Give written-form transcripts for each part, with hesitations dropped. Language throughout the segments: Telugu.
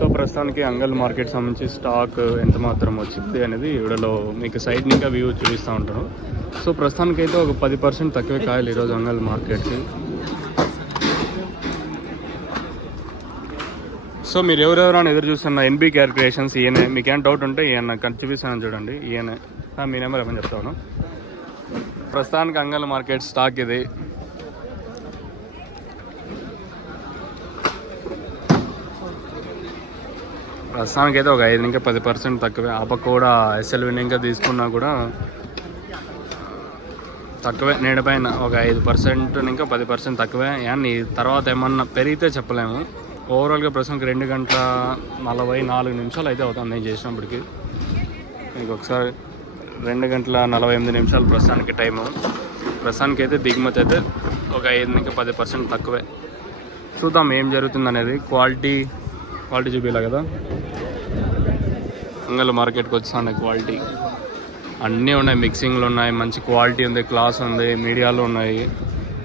సో ప్రస్తుతానికి అంగల్ మార్కెట్ సంబంధించి స్టాక్ ఎంత మాత్రం వచ్చింది అనేది వీడియోలో మీకు సైడ్ ఇంకా వ్యూ చూపిస్తూ ఉంటాను. సో ప్రస్తుతానికి అయితే ఒక 10% తక్కువే కాయలు ఈరోజు అంగల్ మార్కెట్కి. సో మీరు ఎవరెవరైనా ఎదురు చూస్తున్న ఎన్బీ క్యాల్కులేషన్స్ ఈయనే. మీకు ఏమైనా డౌట్ ఉంటే ఈయన చూపిస్తాను చూడండి. ఈయనే మీ నెంబర్ ఏమని చెప్తాను. ప్రస్తుతానికి అంగల్ మార్కెట్ స్టాక్ ఇది. ప్రస్తుతానికి అయితే ఒక 5 ఇంకా 10% తక్కువే. ఆ పక్క కూడా ఎస్ఎల్విని ఇంకా తీసుకున్నా కూడా తక్కువే. నేడుపైన ఒక 5% ఇంకా 10% తక్కువే. కానీ తర్వాత ఏమన్నా పెరిగితే చెప్పలేము. ఓవరాల్గా ప్రస్తుతానికి 2:44 అయితే అవుతుంది నేను చేసినప్పటికి. మీకు ఒకసారి 2:48 ప్రస్తుతానికి టైము. ప్రస్తుతానికి అయితే దిగుమతి అయితే ఒక 5 ఇంకా 10% తక్కువే. చూద్దాం ఏం జరుగుతుంది అనేది. క్వాలిటీ చూపించాలి కదా. అంగల్ మార్కెట్కి వచ్చాను. క్వాలిటీ అన్నీ ఉన్నాయి, మిక్సింగ్లు ఉన్నాయి, మంచి క్వాలిటీ ఉంది, క్లాస్ ఉంది, మీడియాలో ఉన్నాయి.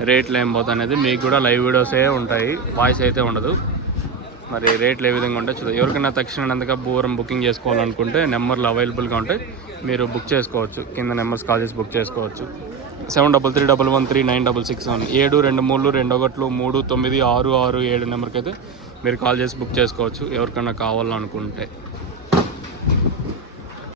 రేట్లు ఏం పోతాయి అనేది మీకు కూడా లైవ్ వీడియోసే ఉంటాయి, వాయిస్ అయితే ఉండదు. మరి రేట్లు ఏ విధంగా ఉంటాయి చూద్దాం. ఎవరికైనా తక్షణంతగా బుకింగ్ చేసుకోవాలనుకుంటే నెంబర్లు అవైలబుల్గా ఉంటాయి, మీరు బుక్ చేసుకోవచ్చు. కింద నెంబర్స్ కాల్ చేసి బుక్ చేసుకోవచ్చు. 73313966 72321396667 నెంబర్కి అయితే మీరు కాల్ చేసి బుక్ చేసుకోవచ్చు ఎవరికైనా కావాలనుకుంటే.